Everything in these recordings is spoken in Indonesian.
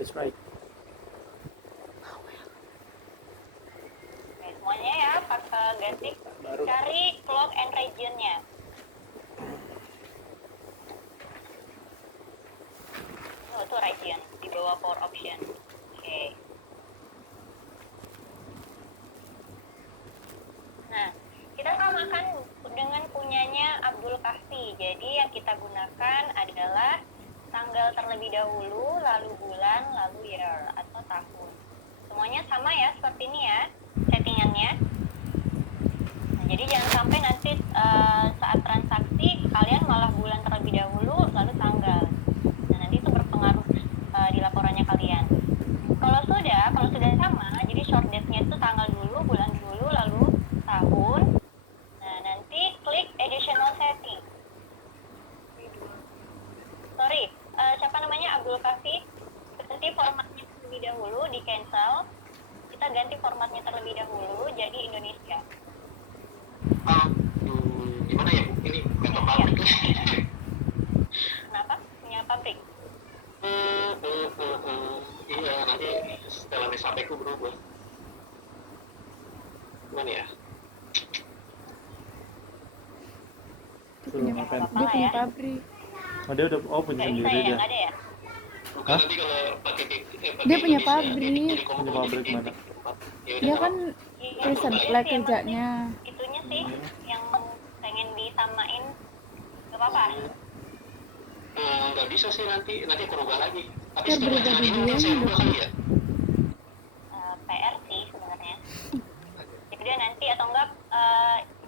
That's right. Oke, semuanya ya, ganti, Baru. cari clock and region-nya. Itu region di bawah for option. Oke. Nah, kita samakan dengan punyanya Abdul Kahfi. Jadi yang kita gunakan adalah tanggal terlebih dahulu, lalu bulan, lalu year atau tahun. Semuanya sama ya, seperti ini ya settingannya. Nah, jadi jangan sampai nanti saat transaksi kalian malah bulan terlebih dahulu, lalu tanggal. Nah, nanti itu berpengaruh di laporannya kalian. Kalau sudah sama, jadi short date-nya itu tanggal dulu, bulan dulu, lalu tahun. Nah, nanti klik additional setting. Sorry, siapa namanya? Abdul Kahfi. Ganti formatnya terlebih dahulu, di cancel. Kita ganti formatnya terlebih dahulu, jadi Indonesia. Gimana ya Bu? Ini kantor pabrik. Kenapa? Punya pabrik? Iya, nanti setelah SAP ku berubah. Gimana ya? Belum Ya, ngapain? apa-apa Dia lah punya ya. pabrik. Oh, dia udah punya Nggak bisa sendiri ya, dia. nggak ada ya? Bukan nanti kalau pakai Dia punya Indonesia, pabrik. jadi Punya pabrik mana? Ya Dia udah, kan Iya, recent iya apply sih, yang kerjanya. penting itunya sih yang pengen disamain. Gak apa-apa. nggak bisa sih nanti aku rubah lagi. Tapi Ntar setelah berubah jalan di ini mungkin saya dianya rubah dong. kali ya. PR sih sebenarnya. Jadi dia nanti atau enggak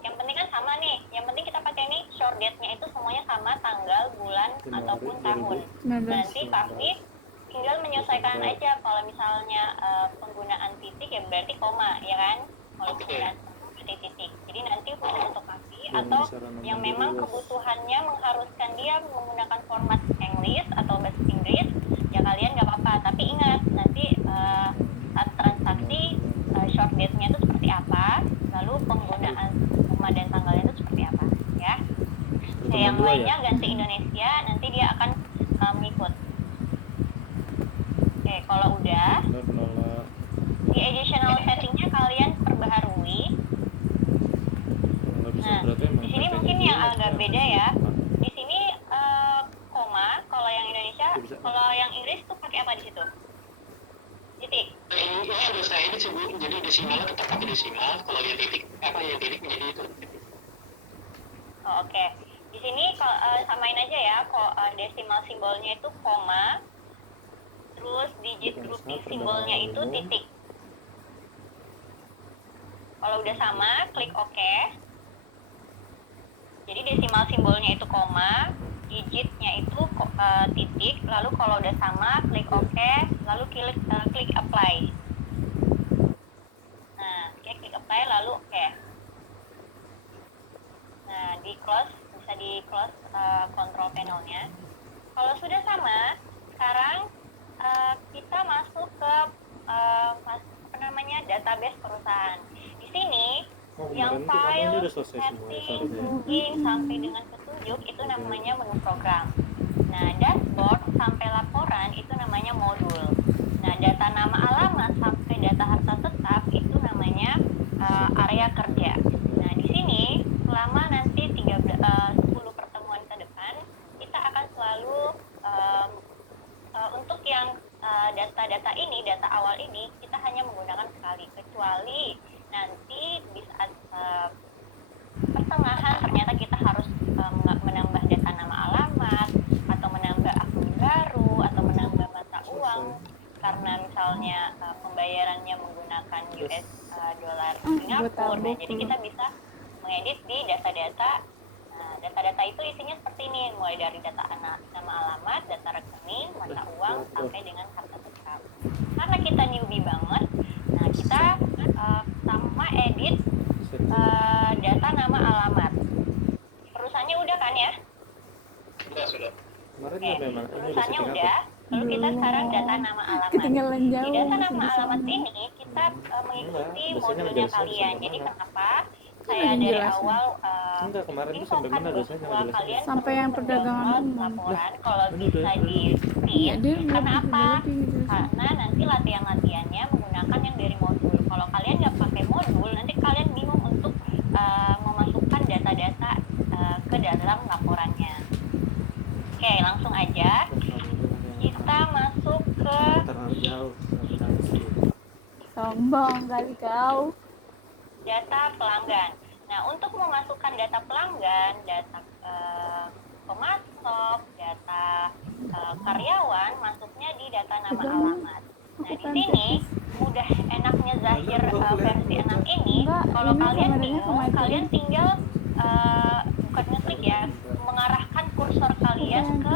yang penting kan sama nih. Yang penting kita pakai nih short date-nya itu semuanya sama tanggal, bulan Januari ataupun tahun. 19. Nanti Kahfi tinggal menyesuaikan aja. Kalau misalnya penggunaan titik ya berarti koma, ya kan? Kalau penggunaan berarti titik. Jadi nanti khusus untuk Kahfi atau yang memang kebutuhannya mengharuskan dia menggunakan format English atau bahasa Inggris, ya kalian nggak apa-apa. Tapi ingat nanti saat transaksi short date-nya itu seperti apa, lalu penggunaan koma dan tanggalnya itu seperti apa, ya. Yang lainnya ganti Indonesia, nanti dia akan mengikut. Oke, kalau udah di additional setting-nya kalian perbaharui. Nah, di sini mungkin yang agak beda ya. Di sini koma, kalau yang Indonesia, kalau yang Inggris tuh pakai apa di situ? Titik. Ini udah saya ini sebelum jadi desimalnya tetap pakai desimal. Kalau yang titik menjadi itu. Oh, oke. Di sini samain aja ya. Desimal simbolnya itu koma. Terus digit grouping simbolnya itu titik. Kalau udah sama, klik OK. Jadi desimal simbolnya itu koma, digitnya itu titik. Lalu kalau udah sama, klik OK. Lalu klik apply. Nah, klik apply lalu OK. Nah, di close, bisa di close control panelnya. Kalau sudah sama, sekarang kita masuk ke database perusahaan. Di sini yang file, setting, plugin sampai dengan petunjuk itu namanya menu program. Nah, dashboard sampai laporan itu namanya modul. Nah, data nama alamat sampai data harta tetap itu namanya area kerja. Nah, di sini selama nanti 10 pertemuan ke depan kita akan selalu untuk yang data-data ini, data awal ini kita hanya menggunakan sekali, kecuali nanti di saat pertengahan ternyata kita harus menambah data nama alamat atau menambah akun baru atau menambah mata uang karena misalnya pembayarannya menggunakan US dolar Singapura. Nah, jadi kita bisa mengedit di data-data. Nah, data-data itu isinya seperti ini, mulai dari data nama alamat, data rekening, mata uang, sampai dengan harta tetap. Karena kita newbie banget, nah kita sama edit data nama alamat. Perusahaannya udah kan ya? Sudah. Oke, perusahaannya udah. Lalu kita sekarang data nama alamat. Ketinggalan jauh. Di data nama alamat ini kita mengikuti modulnya kalian. Jadi kenapa? saya lagi dari jelasin. awal Enggak, kemarin tuh sampai infokan mana dosanya bahwa ngejelasin? kalian Sampai perlu yang perdagangan mendownload umum. laporan kalau Ini bisa udah di Iya, print. dia Karena lebih apa? jelasin. Karena nanti latihan-latihannya menggunakan yang dari modul. Kalau kalian nggak pakai modul, nanti kalian bingung untuk memasukkan data-data ke dalam laporannya. Oke, langsung aja kita masuk ke terlalu jauh, terlalu jauh. Sombong kali kau. data pelanggan. Nah, untuk memasukkan data pelanggan, data pemasok, data karyawan, masuknya di data nama alamat. Nah, di sini mudah enaknya Zahir versi 6 ini, Enggak, kalau ini kalian kameranya bingung, kemajuan. kalian tinggal bukan ngeklik ya, mengarahkan kursor kalian ke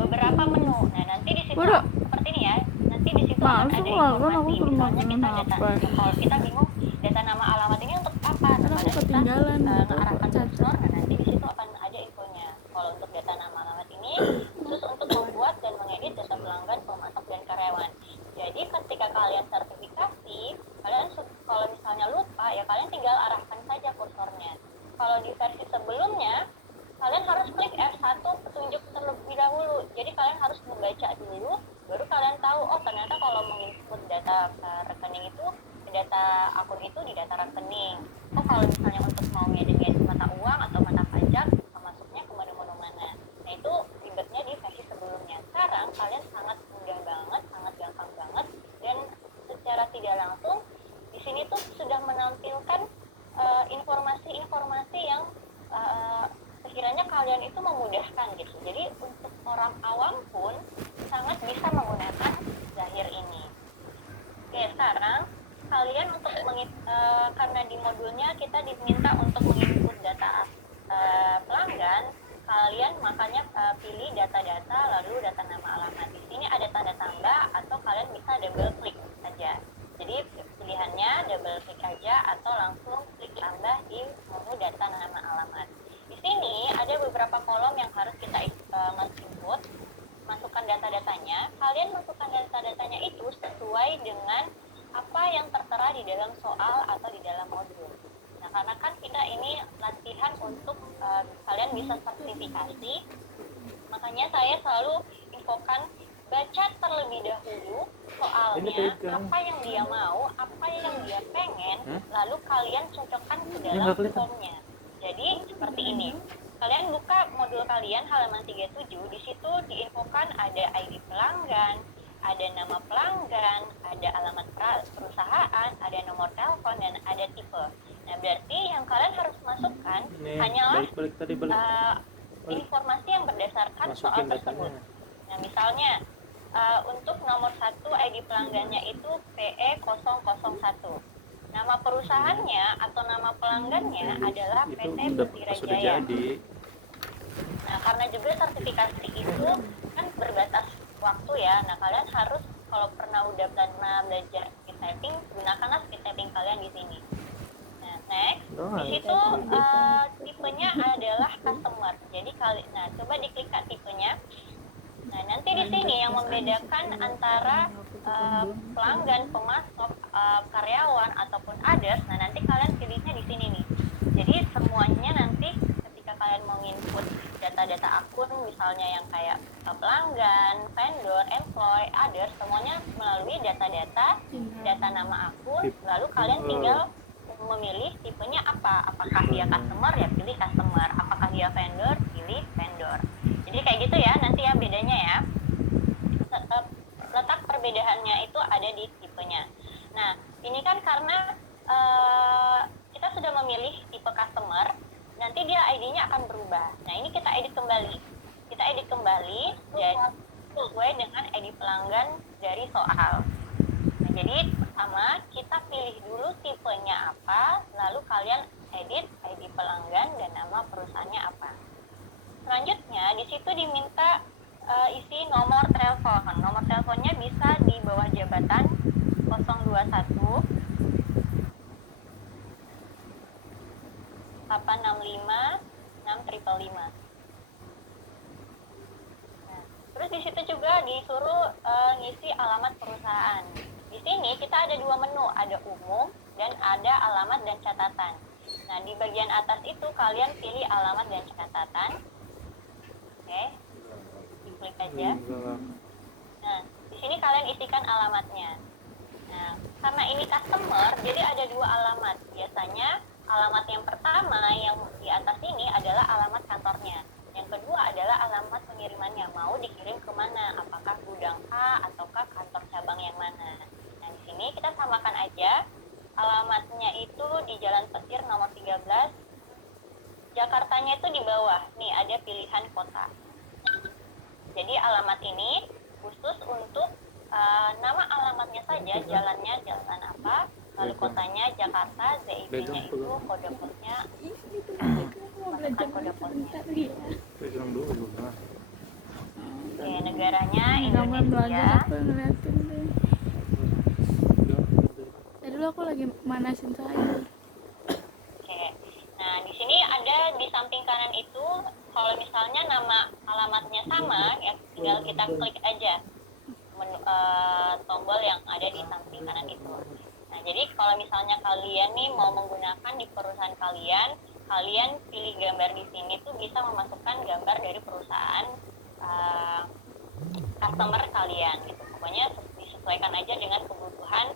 beberapa menu. Nah, nanti di situ seperti ini ya. Nanti di situ akan ada informasi. Misalnya kita kalau kita bingung data nama alamat ini untuk apa? Nah, Karena aku pada kita ketinggalan mengarahkan kursor, nah nanti di situ akan ada infonya. Kalau untuk data nama alamat ini khusus untuk membuat dan mengedit data pelanggan, pemasok dan karyawan. Jadi ketika kalian sertifikasi, kalian kalau misalnya lupa ya kalian tinggal arahkan saja kursornya. Kalau di versi sebelumnya kalian harus klik F1 petunjuk terlebih dahulu. Jadi kalian harus membaca dulu, baru kalian tahu oh ternyata kalau menginput data rekening itu, data akun itu di data rekening. Oh kalau misalnya untuk mau ngedit mata uang atau mata pajak, masuknya ke menu-menu mana. Nah itu ribetnya di versi sebelumnya. Sekarang kalian sangat mudah banget, sangat gampang banget, dan secara tidak langsung di sini tuh sudah menampilkan informasi-informasi yang sekiranya kalian itu memudahkan gitu. Jadi untuk orang awam pun sangat bisa menggunakan Zahir ini. Oke, sekarang kalian untuk karena di modulnya kita diminta untuk menginput data pelanggan, kalian makanya pilih data-data lalu data nama alamat. Di sini ada tanda tambah atau kalian bisa double klik saja. Jadi pilihannya double klik aja atau langsung klik tambah di menu data nama alamat. Di sini ada beberapa kolom yang harus kita input, masukkan data-datanya. Kalian masukkan data-datanya itu sesuai dengan apa yang tertera di dalam soal atau di dalam modul. Nah, karena kan kita ini latihan untuk kalian bisa sertifikasi, makanya saya selalu infokan baca terlebih dahulu soalnya, apa yang dia mau, apa yang dia pengen, lalu kalian cocokkan ke dalam formnya. Jadi seperti ini. Kalian buka modul kalian halaman 37, di situ diinfokan ada ID pelanggan, ada nama pelanggan, ada alamat perusahaan, ada nomor telepon, dan ada tipe. Nah, berarti yang kalian harus masukkan hanyalah informasi yang berdasarkan soal tersebut. Nah, misalnya untuk nomor 1 ID pelanggannya itu PE001. Nama perusahaannya atau nama pelanggannya adalah PT Butira Jaya. Nah, karena juga sertifikasi itu kan berbatas waktu ya. Nah, kalian harus kalau udah pernah belajar speed typing, gunakanlah speed typing kalian di sini. Nah, next, di situ tipenya adalah customer. Jadi coba diklik tipenya. Nah, nanti di sini yang membedakan antara pelanggan, pemasok, karyawan ataupun others. Nah, nanti kalian pilihnya di sini nih. Jadi semuanya nanti ketika kalian mau input data-data akun, misalnya yang kayak pelanggan, vendor, employee, others, semuanya melalui data-data, data nama akun. Lalu kalian tinggal memilih tipenya apa. Apakah dia customer, ya pilih customer. Apakah dia vendor, pilih vendor. Jadi kayak gitu ya, nanti ya bedanya ya. Letak perbedaannya itu ada di tipenya. Nah, ini kan karena kita sudah memilih tipe customer, nanti dia ID-nya akan berubah. Nah, ini kita edit kembali. Kita edit kembali jadi sesuai dengan ID pelanggan dari soal. Nah, jadi pertama kita pilih dulu tipenya apa, lalu kalian edit ID pelanggan dan nama perusahaannya apa. Selanjutnya di situ diminta isi nomor telepon. Nomor teleponnya bisa di bawah jabatan 021 865 6555. Nah, terus di situ juga disuruh ngisi alamat perusahaan. Di sini kita ada dua menu, ada umum dan ada alamat dan catatan. Nah, di bagian atas itu kalian pilih alamat dan catatan. Oke, diklik aja. Nah, di sini kalian isikan alamatnya. Nah, karena ini customer, jadi ada dua alamat. Biasanya alamat yang pertama yang di atas ini adalah alamat kantornya. Yang kedua adalah alamat pengirimannya, mau dikirim kemana, apakah gudang A ataukah kantor cabang yang mana. Nah, di sini kita samakan aja. Alamatnya itu di Jalan Petir nomor 13. Jakartanya itu di bawah. Nih ada pilihan kota. Jadi alamat ini khusus untuk nama alamatnya saja, jalannya jalan apa, lalu kotanya Jakarta, ZIP-nya itu kode posnya, masukkan kode posnya. Pegang dulu. Nah. Oke, negaranya Nggak belajar Indonesia. aku ngeliatin deh. Tadi dulu aku lagi manasin sayur. Oke. Nah, di sini ada di samping kanan itu, kalau misalnya nama alamatnya sama, ya tinggal kita klik aja tombol yang ada di samping kanan itu. Nah, jadi kalau misalnya kalian nih mau menggunakan di perusahaan kalian, kalian pilih gambar di sini tuh bisa memasukkan gambar dari perusahaan customer kalian gitu. Pokoknya disesuaikan aja dengan kebutuhan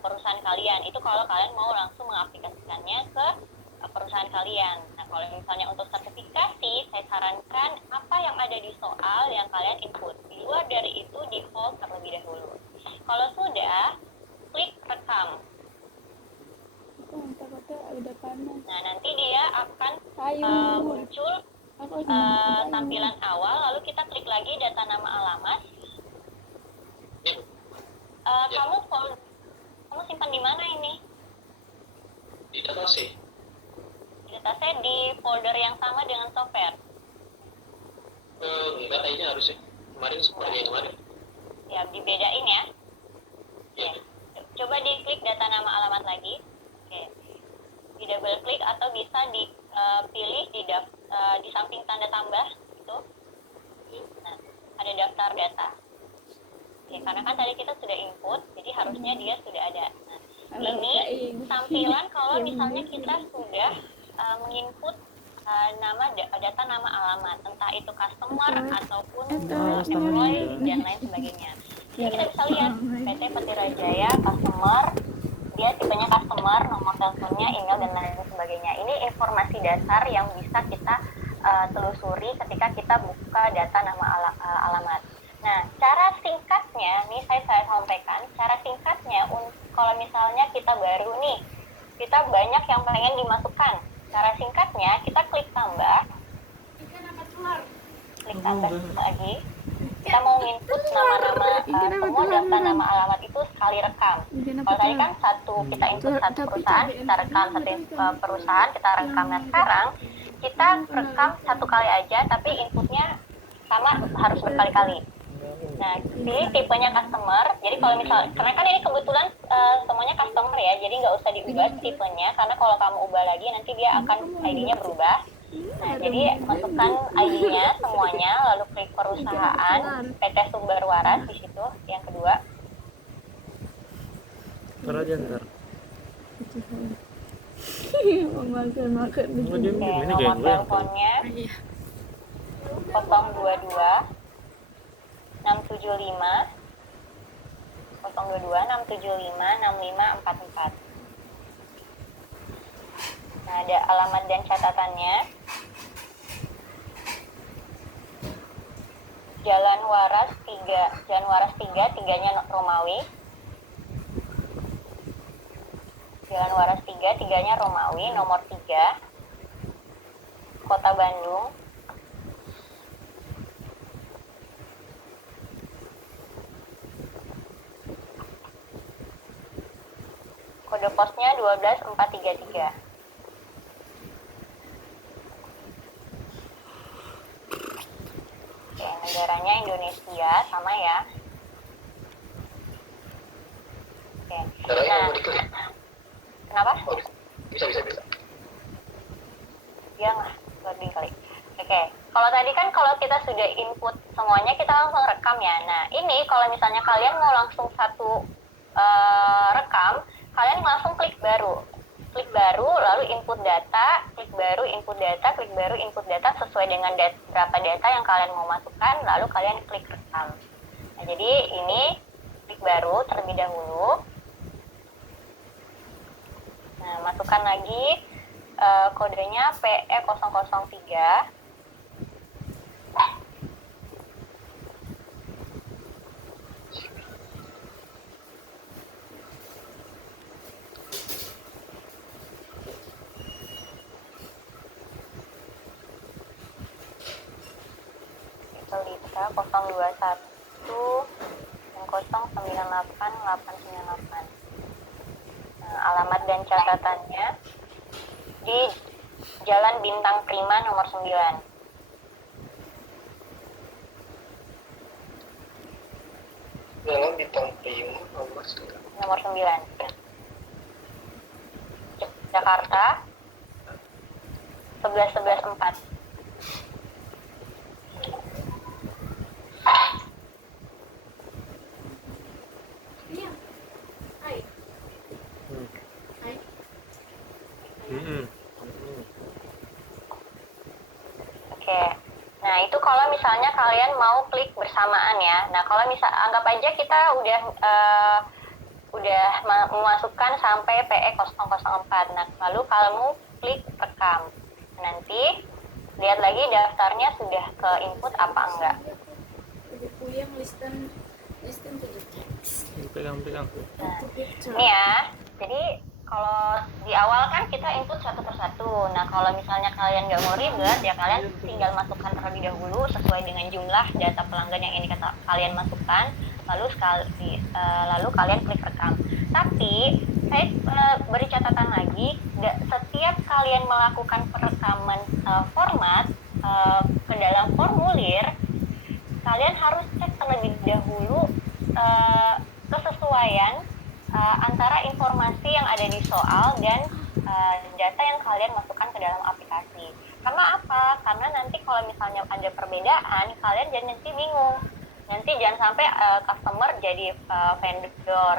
perusahaan kalian. Itu kalau kalian mau langsung mengaplikasikannya ke perusahaan kalian. Nah, kalau misalnya untuk sertifikasi, saya sarankan apa yang ada di soal yang kalian input. Di luar dari itu, di hold terlebih dahulu. Kalau sudah, klik rekam. Aku mata-mata udah panas. Nah, nanti dia akan Sayur. muncul Aku lagi makan sayur. tampilan awal, lalu kita klik lagi data nama alamat. Ini Kamu simpan di mana ini? di data sih. Datasnya di folder yang sama dengan software. Enggak, kayaknya harusnya. Kemarin seperti yang kemarin. Ya, dibedain ya. Ya. Coba diklik data nama alamat lagi. Oke. Di double klik atau bisa dipilih di samping tanda tambah itu. Nah, ada daftar data. Oke, karena kan tadi kita sudah input, jadi harusnya dia sudah ada. Nah, ini tampilan kalau misalnya kita sudah menginput data nama alamat, entah itu customer ataupun employee dan lain sebagainya. Jadi kita bisa lihat PT Petira Jaya customer, dia tipenya customer, nomor teleponnya, email dan lain sebagainya. Ini informasi dasar yang bisa kita telusuri ketika kita buka data nama alamat. Nah, cara singkatnya, nih saya sampaikan, cara singkatnya kalau misalnya kita baru nih, kita banyak yang pengen dimasukkan. Cara singkatnya, kita klik tambah, klik tambah lagi. Kita mau input nama-nama semua daftar nama alamat itu sekali rekam. Kalau tadi kan kita input satu perusahaan, kita rekam satu perusahaan, kita rekam. Nah, sekarang kita rekam satu kali aja, tapi inputnya sama harus berkali-kali. Nah, pilih tipenya customer. Jadi kalau karena kan ini kebetulan semuanya customer ya, jadi nggak usah diubah tipenya, karena kalau kamu ubah lagi nanti dia akan ID-nya berubah. Nah, jadi masukkan ID-nya semuanya, lalu klik perusahaan, PT Sumber Waras di situ, yang kedua. Ntar aja ntar. Mau makan di Oh, dia Oke, ini nomor kayak gue. teleponnya 022 675 6544. Nah, ada alamat dan catatannya. Jalan Waras 3, tiganya Romawi. Jalan Waras 3, tiganya Romawi, nomor 3, Kota Bandung. Kode posnya 12433. Oke, negaranya Indonesia, sama ya. Oke. Caranya Nah, mau diklik. kenapa? Oh, bisa. Dia nggak loading kali. Oke, kalau tadi kan kalau kita sudah input semuanya, kita langsung rekam ya. Nah, ini kalau misalnya kalian mau langsung satu rekam, kalian langsung klik baru, lalu input data, klik baru, input data, klik baru, input data sesuai dengan berapa data yang kalian mau masukkan, lalu kalian klik rekam. Nah, jadi ini klik baru terlebih dahulu. Nah, masukkan lagi kodenya PE003. Lita 021 098 Nah, alamat dan catatannya di Jalan Bintang Prima nomor 9. Jalan Bintang Prima nomor 9. Nomor 9. Jakarta 11114. Oke. Nah, itu kalau misalnya kalian mau klik bersamaan ya. Nah, kalau anggap aja kita udah memasukkan sampai PE004. Nah, lalu kamu klik rekam. Nanti lihat lagi daftarnya sudah ke input apa enggak. Pegang. Nah, ini ya. Jadi kalau di awal kan kita input satu persatu. Nah, kalau misalnya kalian nggak mau ribet, ya kalian tinggal masukkan terlebih dahulu sesuai dengan jumlah data pelanggan yang ini kalian masukkan, lalu kalian klik rekam. Tapi saya beri catatan lagi, setiap kalian melakukan perekaman format ke dalam formulir, kalian harus cek terlebih dahulu kesesuaian antara informasi yang ada di soal dan data yang kalian masukkan ke dalam aplikasi. Karena apa? Karena nanti kalau misalnya ada perbedaan, kalian jadi nanti bingung. Nanti jangan sampai customer jadi vendor,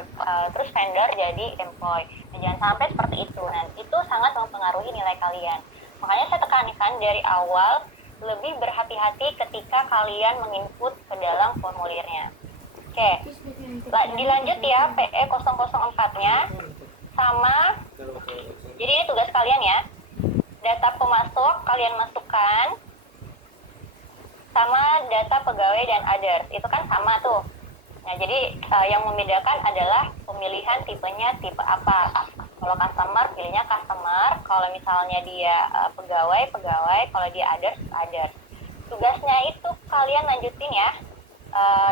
terus vendor jadi employee. Nah, jangan sampai seperti itu. Nah, itu sangat mempengaruhi nilai kalian. Makanya saya tekankan dari awal lebih berhati-hati ketika kalian menginput ke dalam formulirnya. Oke, dilanjut ya PE004-nya sama, jadi ini tugas kalian ya, data pemasok kalian masukkan, sama data pegawai dan others, itu kan sama tuh. Nah, jadi yang membedakan adalah pemilihan tipenya tipe apa. Kalau customer, pilihnya customer, kalau misalnya dia pegawai, kalau dia others. Tugasnya itu kalian lanjutin ya.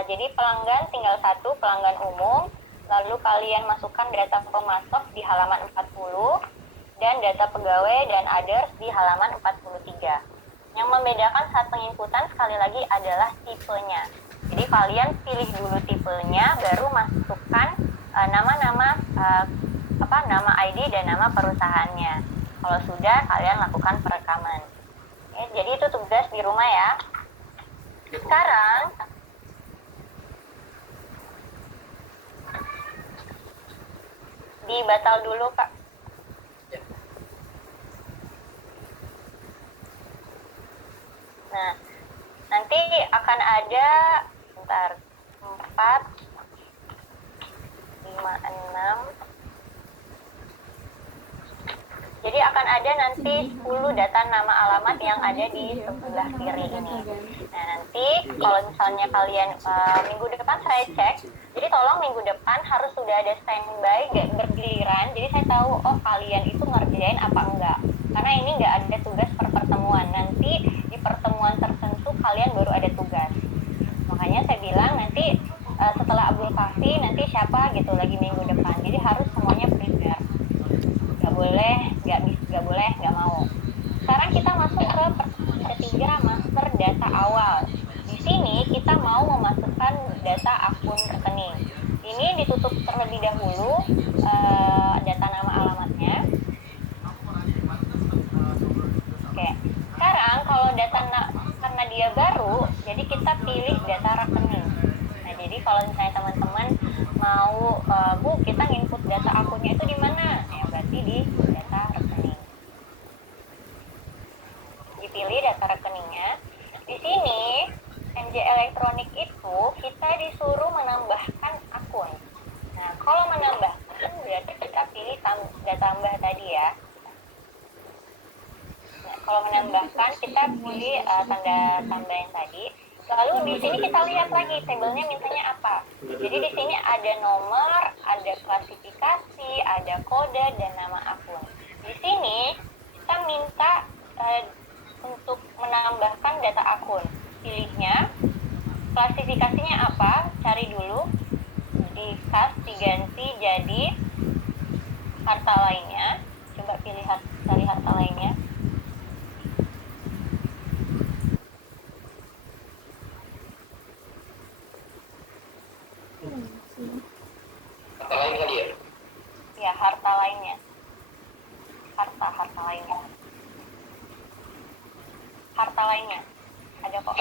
Jadi pelanggan tinggal satu, pelanggan umum, lalu kalian masukkan data pemasok di halaman 40 dan data pegawai dan others di halaman 43. Yang membedakan saat penginputan sekali lagi adalah tipenya. Jadi kalian pilih dulu tipenya, baru masukkan nama ID dan nama perusahaannya. Kalau sudah, kalian lakukan perekaman. Jadi itu tugas di rumah ya. Sekarang dibatal dulu, Kak. Nah, nanti akan ada 4, 5, 6. Jadi akan ada nanti 10 data nama alamat yang ada di sebelah kiri ini. Nah, nanti kalau misalnya kalian minggu depan saya cek, jadi tolong minggu depan harus sudah ada standby bergiliran. Jadi saya tahu, oh kalian itu ngerjain apa enggak. Karena ini enggak ada tugas per pertemuan. Nanti di pertemuan tertentu kalian baru ada tugas. Makanya saya bilang nanti setelah Abdul Kafi nanti siapa gitu lagi minggu depan. Jadi harus semuanya prepare. Nggak boleh, nggak mau. Sekarang kita masuk ke pertemuan ketiga, master data awal. Di sini kita mau memasukkan data akun rekening. Ini ditutup terlebih dahulu data nama alamatnya. Oke. Sekarang kalau data karena dia baru, jadi kita pilih data rekening. Nah, jadi kalau misalnya teman-teman mau Bu, kita input data akunnya itu di mana? Ya berarti di data rekening. Dipilih data rekeningnya. Di sini NJ Elektronik itu kita disuruh menambahkan akun. Nah, kalau menambahkan berarti kita pilih data tambah tadi ya. Nah, kalau menambahkan kita pilih tanda tambah yang tadi. Lalu di sini kita lihat lagi tabelnya mintanya apa. Jadi di sini ada nomor, ada klasifikasi, ada kode dan nama akun. Di sini kita minta untuk menambahkan data akun. Pilihnya klasifikasinya apa? Cari dulu di kas diganti jadi harta lainnya. Coba pilih cari harta lainnya. Kata lain kali ya? Ya, harta lainnya. Harta lainnya. Harta lainnya. Ada kok.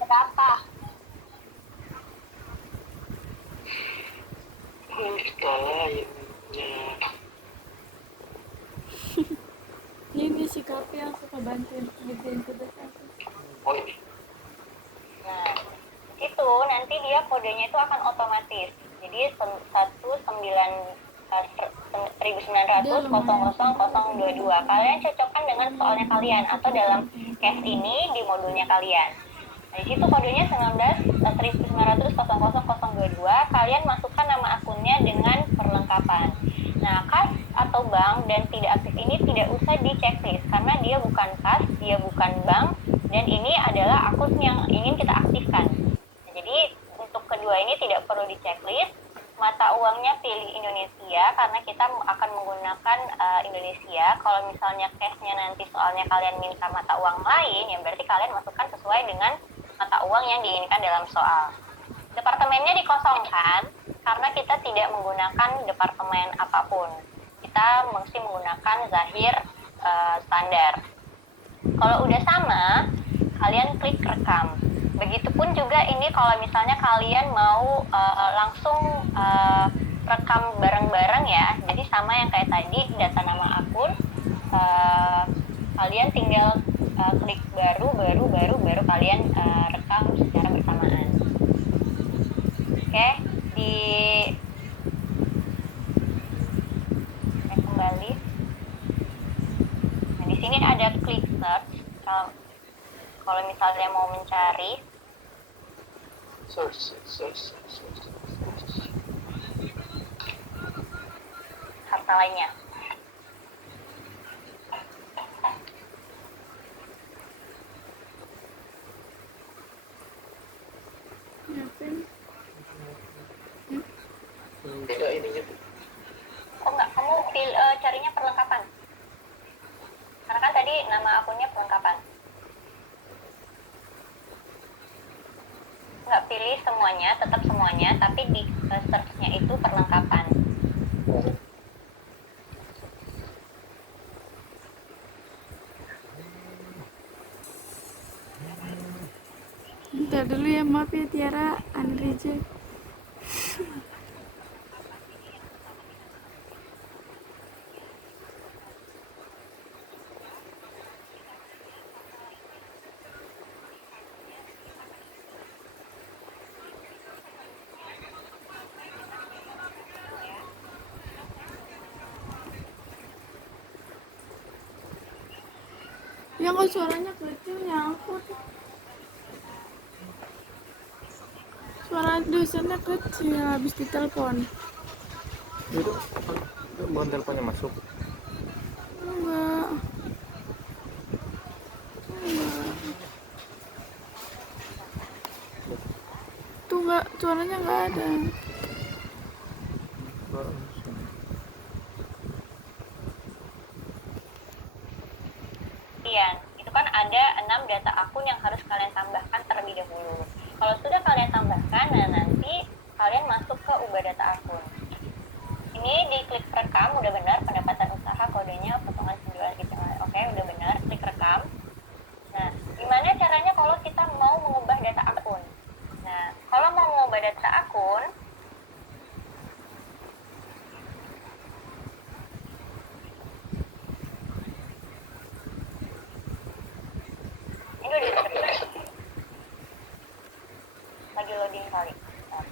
Berapa? Harta lainnya. Ini si Kapi yang suka bantuin ngerjain tugas aku. Oh ini. Nah, itu nanti dia kodenya itu akan otomatis. Jadi 1900 kalian cocokkan dengan soalnya kalian atau dalam case ini di modulnya kalian. Nah, di situ kodenya 1900 kalian masukkan nama akunnya dengan perlengkapan. Nah, kas atau bank dan tidak aktif ini tidak usah di checklist karena dia bukan kas, dia bukan bank, dan ini adalah akun yang ingin kita aktifkan. Nah, jadi untuk kedua ini tidak perlu di checklist. Mata uangnya pilih Indonesia karena kita akan menggunakan Indonesia. Kalau misalnya case-nya nanti soalnya kalian minta mata uang lain, ya berarti kalian masukkan sesuai dengan mata uang yang diinginkan dalam soal. Departemennya dikosongkan karena kita tidak menggunakan departemen apapun. Kita mesti menggunakan zahir standar. Kalau udah sama, kalian klik rekam. Begitupun juga ini kalau misalnya kalian mau langsung rekam bareng-bareng ya. Jadi sama yang kayak tadi, data nama akun, kalian tinggal klik baru kalian rekam secara bersamaan. Oke, kembali. Nah, di sini ada klik search. Kalau misalnya mau mencari Search. harta lainnya. Ngapain? Beda ininya. Oh enggak, kamu carinya perlengkapan. Karena kan tadi nama akunnya perlengkapan. Nggak pilih semuanya, tetap semuanya, tapi di search-nya itu perlengkapan. Bentar dulu ya, maaf ya Tiara, Andrija. Ya kok suaranya kecil nyangkut. Suara dosennya kecil habis ditelepon. Itu bukan teleponnya masuk. Enggak. Tuh enggak, suaranya enggak ada. Itu kan ada 6 data akun yang harus kalian tambahkan terlebih dahulu. Kalau sudah kalian tambahkan, nah nanti kalian masuk ke ubah data akun. Ini diklik rekam, udah benar, pendapatan usaha, kodenya, potongan penjualan gitu. Oke, udah benar, klik rekam. Nah, gimana caranya kalau kita mau mengubah data akun? Nah, kalau mau mengubah data akun, Lagi loading kali. Bentar.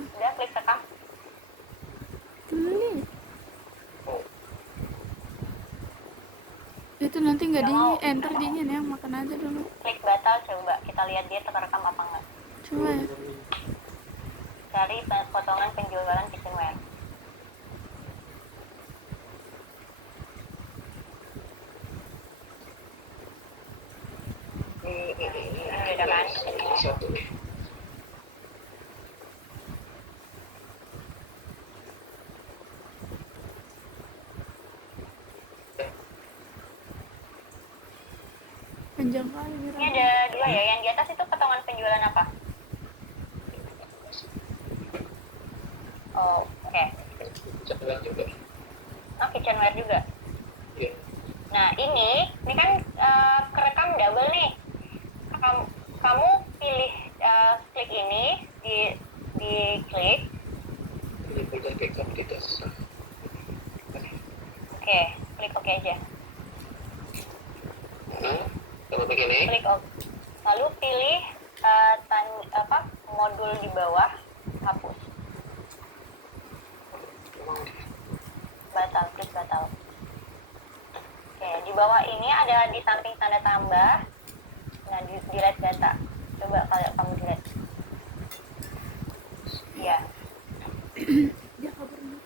Udah klik rekam. Ini. Itu nanti nggak di enter dingin ya, makan aja dulu. Klik batal, coba kita lihat dia terekam apa enggak. Coba ya. Cari potongan penjualan kitchenware. Ini udah kan? Satu. Panjang kali Ini nih. ada dua ya, yang di atas itu potongan penjualan apa? Oh, oke. Jalan juga. Oh, kitchenware juga. Iya. Nah, ini kan kerekam double nih. Kamu pilih klik ini, di klik. Ini folder backup kita sah. Oke, klik oke aja. Nah, kalau begini, Klik oke. Lalu pilih modul di bawah, hapus. Batal, klik batal. Oke, di bawah ini ada di samping tanda tambah. Nah, delete data. Coba kalau kamu delete. Iya. Dia kabur nih.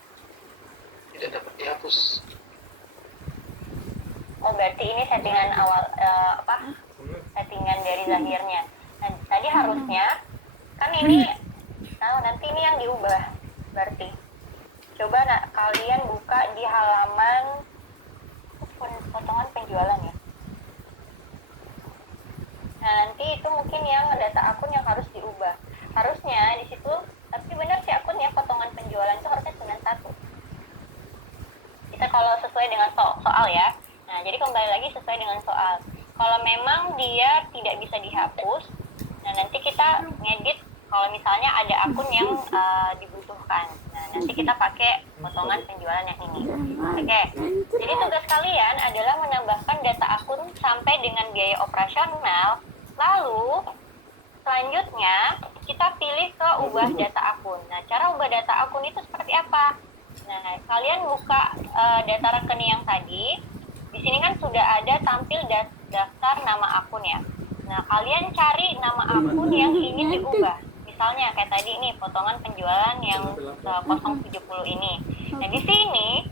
tidak dapat dihapus. Oh, berarti ini settingan awal settingan dari Zahirnya. Nah, tadi harusnya kan ini nanti ini yang diubah. Berarti coba kalian buka di halaman potongan penjualan ya. Nah, nanti itu mungkin yang data akun yang harus diubah. Harusnya di situ, tapi benar sih akunnya potongan penjualan itu harusnya 91. Kita kalau sesuai dengan soal ya. Nah, jadi kembali lagi sesuai dengan soal. Kalau memang dia tidak bisa dihapus, nah nanti kita ngedit kalau misalnya ada akun yang dibutuhkan. Nah, nanti kita pakai potongan penjualan yang ini. Oke. Jadi tugas kalian adalah menambahkan data akun sampai dengan biaya operasional. Lalu selanjutnya kita pilih ke ubah data akun. Nah, cara ubah data akun itu seperti apa? Nah, kalian buka data rekening yang tadi. Di sini kan sudah ada tampil daftar nama akun ya. Nah, kalian cari nama akun yang ingin diubah. Misalnya kayak tadi nih, potongan penjualan yang 070 ini. Nah, di sini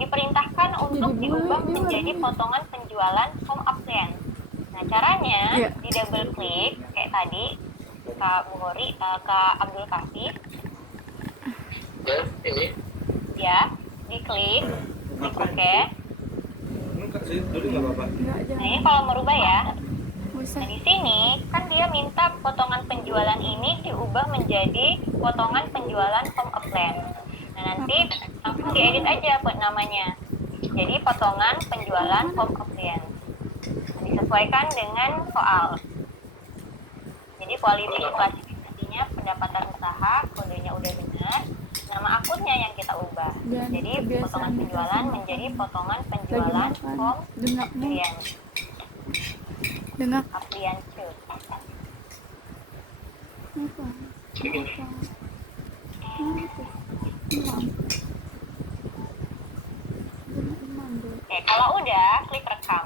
diperintahkan untuk diubah menjadi potongan penjualan home appliance. Nah, caranya di double klik kayak tadi Kak Buhori, Kak Abdul Kasih. Ya, ini. Ya, diklik oke. Nah, ini kalau merubah ya. Nah, di sini kan dia minta potongan penjualan ini diubah menjadi potongan penjualan home appliance. Nah, nanti langsung diedit aja buat namanya. Jadi potongan penjualan home appliance. Disesuaikan dengan soal. Jadi quality klasifikasinya pendapatan usaha, kodenya udah benar. Nama akunnya yang kita ubah. Jadi potongan penjualan menjadi potongan penjualan home appliance. Dengar Appliance. apa? Begini. Oke, kalau udah klik rekam.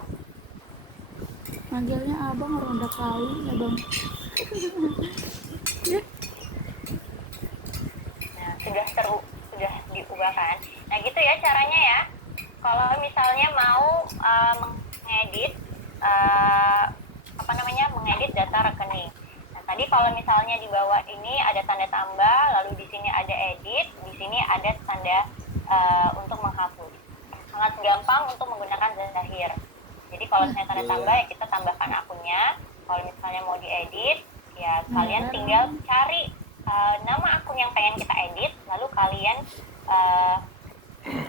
Manggilnya abang orang udah kawin ya bang. Ya. Nah, sudah diubah kan. Nah, gitu ya caranya ya. Kalau misalnya mau mengedit mengedit data rekening. Nah, tadi kalau misalnya di bawah ini ada tanda tambah, lalu di sini ada edit, di sini ada tanda untuk menghapus. Sangat gampang untuk menggunakan Zahir. Jadi kalau misalnya tanda tambah ya kita tambahkan akunnya. Kalau misalnya mau diedit, ya kalian tinggal cari nama akun yang pengen kita edit, lalu kalian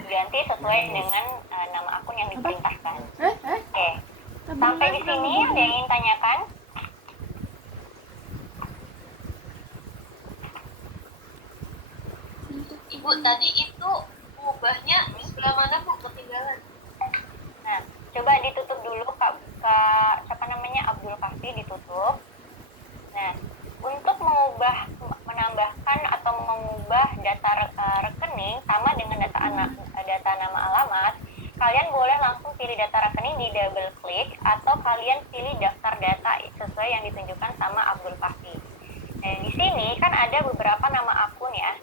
ganti sesuai dengan nama akun yang diperintahkan. Oke. Sampai di sini ada yang ingin tanyakan? Ibu tadi itu ubahnya sebelah mana Bu ketinggalan? Coba ditutup dulu Kak siapa namanya Abdul Kahfi ditutup. Nah, untuk menambahkan atau mengubah data rekening sama dengan data nama alamat, kalian boleh langsung pilih data rekening di double klik atau kalian pilih daftar data sesuai yang ditunjukkan sama Abdul Kahfi. Nah, di sini kan ada beberapa nama akun ya.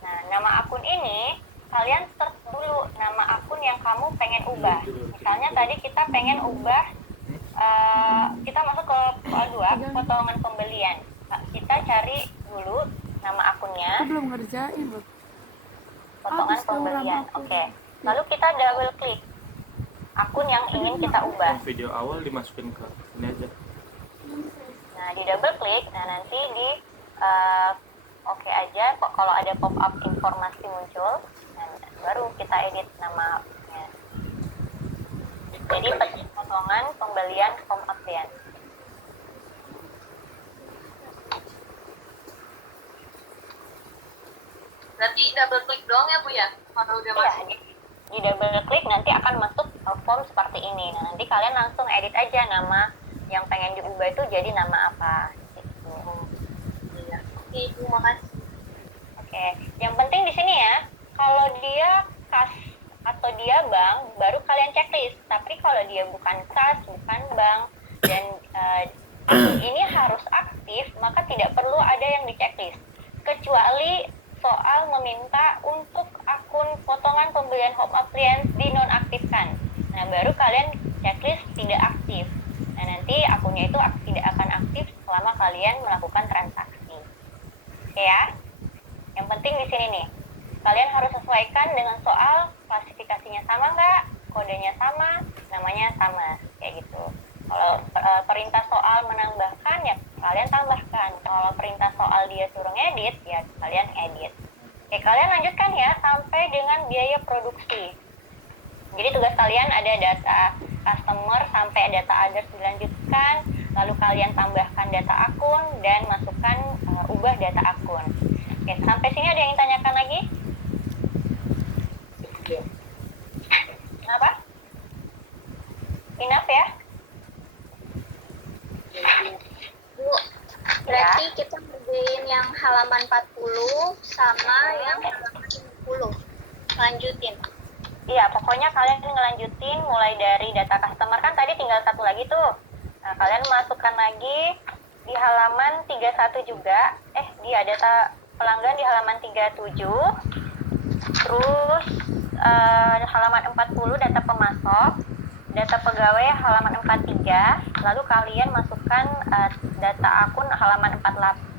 Nah, nama akun ini kalian search dulu nama akun yang kamu pengen ubah. Misalnya tadi kita pengen ubah, kita masuk ke soal 2, potongan pembelian. Kita cari dulu nama akunnya. Aku belum ngerjain loh. Potongan pembelian. Oke. Lalu kita double klik akun yang ingin kita ubah. Video awal dimasukin ke sini aja. Nah, di double klik, nah nanti di oke aja kok kalau ada pop up informasi muncul, nah, baru kita edit namanya. Jadi potongan pembelian home appliance. Berarti double klik doang ya Bu ya? Kalau udah masuk. Iya, di double klik nanti akan masuk form seperti ini. Nah, nanti kalian langsung edit aja nama yang pengen diubah itu jadi nama apa gitu. Iya. Oke, Bu, makasih. Oke, yang penting di sini ya, kalau dia kas atau dia bank, baru kalian checklist. Tapi kalau dia bukan kas, bukan bank, dan akun ini harus aktif, maka tidak perlu ada yang di checklist. Kecuali soal meminta untuk akun potongan pembelian home appliance dinonaktifkan. Nah, baru kalian checklist tidak aktif. Nah, nanti akunnya itu tidak akan aktif selama kalian melakukan transaksi. Oke ya? Yang penting di sini nih, kalian harus sesuaikan dengan soal klasifikasinya sama nggak, kodenya sama, namanya sama, kayak gitu. Kalau perintah soal menambahkan ya kalian tambahkan. Kalau perintah soal dia suruh ngedit ya kalian edit. Oke, kalian lanjutkan ya sampai dengan biaya produksi. Jadi tugas kalian ada data customer sampai data others dilanjutkan, lalu kalian tambahkan data akun dan masukkan ubah data akun. Oke, sampai sini ada yang tanyakan lagi? Kenapa? Enough ya? Bu, berarti kita ngerjain yang halaman 40 sama yang halaman 50. Lanjutin. Iya, pokoknya kalian ngelanjutin mulai dari data customer kan tadi tinggal satu lagi tuh. Nah, kalian masukkan lagi di halaman 31 juga. Dia data pelanggan di halaman 37. Terus halaman 40 data pemasok, data pegawai halaman 43. Lalu kalian masukkan data akun halaman 48.